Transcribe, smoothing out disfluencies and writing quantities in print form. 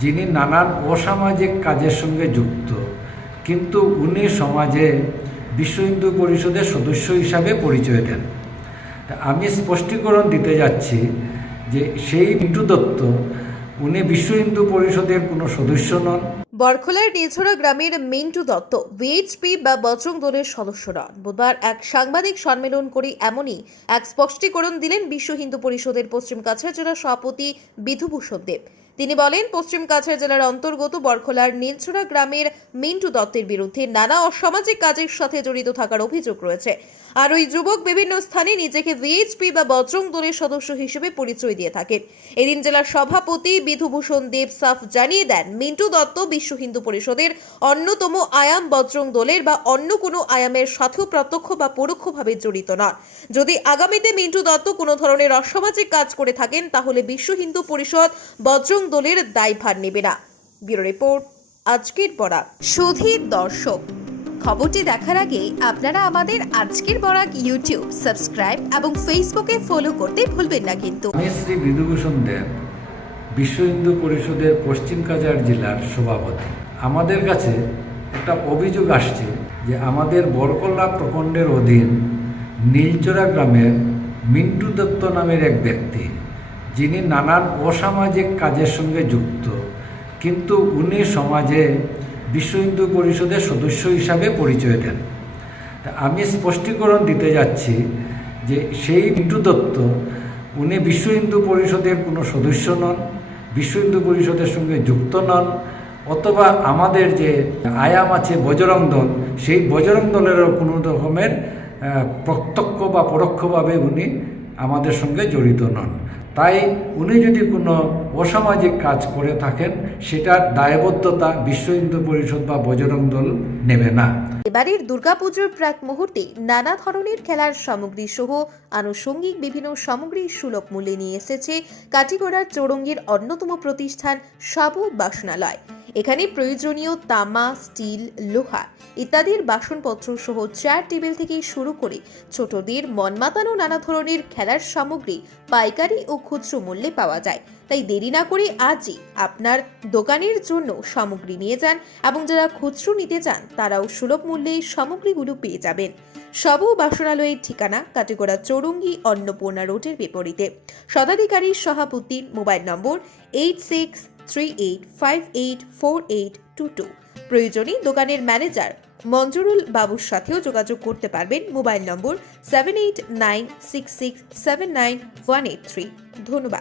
যিনি নানান অসামাজিক কাজের সঙ্গে যুক্ত, কিন্তু উনি সমাজে বিশ্ব হিন্দু পরিষদের সদস্য হিসাবে পরিচয় দেন। আমি স্পষ্টীকরণ দিতে যাচ্ছি যে সেই মিন্টু দত্ত উনি বিশ্ব হিন্দু পরিষদের কোনো সদস্য নন। বরখোলার নীলছড়া গ্রামের মিন্টু দত্ত ভিএইচপি বা বজরং দলের সদস্য নন। বুধবার এক সাংবাদিক সম্মেলন করে এমনই এক স্পষ্টীকরণ দিলেন বিশ্ব হিন্দু পরিষদের পশ্চিম কাছাড় জেলার সভাপতি বিধুভূষণ দেব। তিনি বলেন, পশ্চিম কাছাড় জেলার অন্তর্গত বরখোলার নীলছড়া গ্রামের মিন্টু দত্তের বিরুদ্ধে নানা অসামাজিক কাজের সাথে জড়িত থাকার অভিযোগ রয়েছে। আর ওই যুবক বিভিন্ন স্থানে নিজেকে ভিএইচপি বা বজরং দলের সদস্য হিসেবে পরিচয় দিয়ে থাকেন। এদিন জেলার সভাপতি বিধুভূষণ দেব সাফ জানিয়ে দেন, মিন্টু দত্ত বিশ্ব হিন্দু পরিষদের অন্যতম আয়াম বজরং দলের বা অন্য কোনো আয়ামের সাথেও প্রত্যক্ষ বা পরোক্ষভাবে জড়িত নন। যদি আগামীতে মিন্টু দত্ত কোনো ধরনের অসামাজিক কাজ করে থাকেন তাহলে বিশ্ব হিন্দু পরিষদ বজরং দলের দায়ভার নেবে না। ব্যুরো রিপোর্ট, আজকের বরাক। সুধীর দর্শক, খবরটি দেখার আগে আপনারা আমাদের আজকের বরাক ইউটিউব সাবস্ক্রাইব এবং ফেসবুকে ফলো করতে ভুলবেন না কিন্তু। আমি শ্রী বিধুভূষণ দেব, বিশ্ব হিন্দু পরিষদের পশ্চিম কাছাড় জেলার সভাপতি। আমাদের কাছে একটা অভিযোগ আসছে যে আমাদের বরকল্লা প্রখণ্ডের অধীন নীলচড়া গ্রামের মিন্টু দত্ত নামের এক ব্যক্তি, যিনি নানান অসামাজিক কাজের সঙ্গে যুক্ত, কিন্তু উনি সমাজে বিশ্ব হিন্দু পরিষদের সদস্য হিসাবে পরিচয় দেন। আমি স্পষ্টীকরণ দিতে যাচ্ছি যে সেই মিন্টু দত্ত উনি বিশ্ব হিন্দু পরিষদের কোনো সদস্য নন, বিশ্ব হিন্দু পরিষদের সঙ্গে যুক্ত নন, অথবা আমাদের যে আয়াম আছে বজরং দল, সেই বজরং দলেরও কোনো রকমের প্রত্যক্ষ বা পরোক্ষভাবে উনি আমাদের সঙ্গে জড়িত নন। তাই উনি যদি কোনো অসামাজিক কাজ করে থাকেন সেটার দায়বদ্ধতা বিশ্ব হিন্দু পরিষদ বা বজরং দল নেবে না। এবারের দুর্গাপুজোর প্রাক মুহূর্তে নানা ধরনের খেলার সামগ্রী সহ আনুষঙ্গিক বিভিন্ন সামগ্রী সুলভ মূল্যে নিয়ে এসেছে কাটিগড়ার চৌরঙ্গীর অন্যতম প্রতিষ্ঠান সাবু বাসনালয়। এখানে প্রয়োজনীয় তামা, স্টিল, লোহা ইত্যাদির বাসনপত্র সহ চেয়ার টেবিল থেকে শুরু করে ছোটদের মন মাতানো নানা ধরনের খেলার সামগ্রী পাইকারি ও খুচরো মূল্যে পাওয়া যায়। তাই দেরি না করে আজই আপনার দোকানের জন্য সামগ্রী নিয়ে যান এবং যারা খুচরো নিতে চান তারাও সুলভ মূল্যে সামগ্রীগুলো পেয়ে যাবেন। সাবু বাসনালয়ের ঠিকানা কাটিগড়া চৌরঙ্গী অন্নপূর্ণা রোডের বিপরীতে। শতাধিকারীর সভাপতির মোবাইল নম্বর 8638584822। প্রয়োজনে দোকানের ম্যানেজার মঞ্জুরুল বাবুর সাথেও যোগাযোগ করতে পারবেন। মোবাইল নম্বর 7896679183। ধন্যবাদ।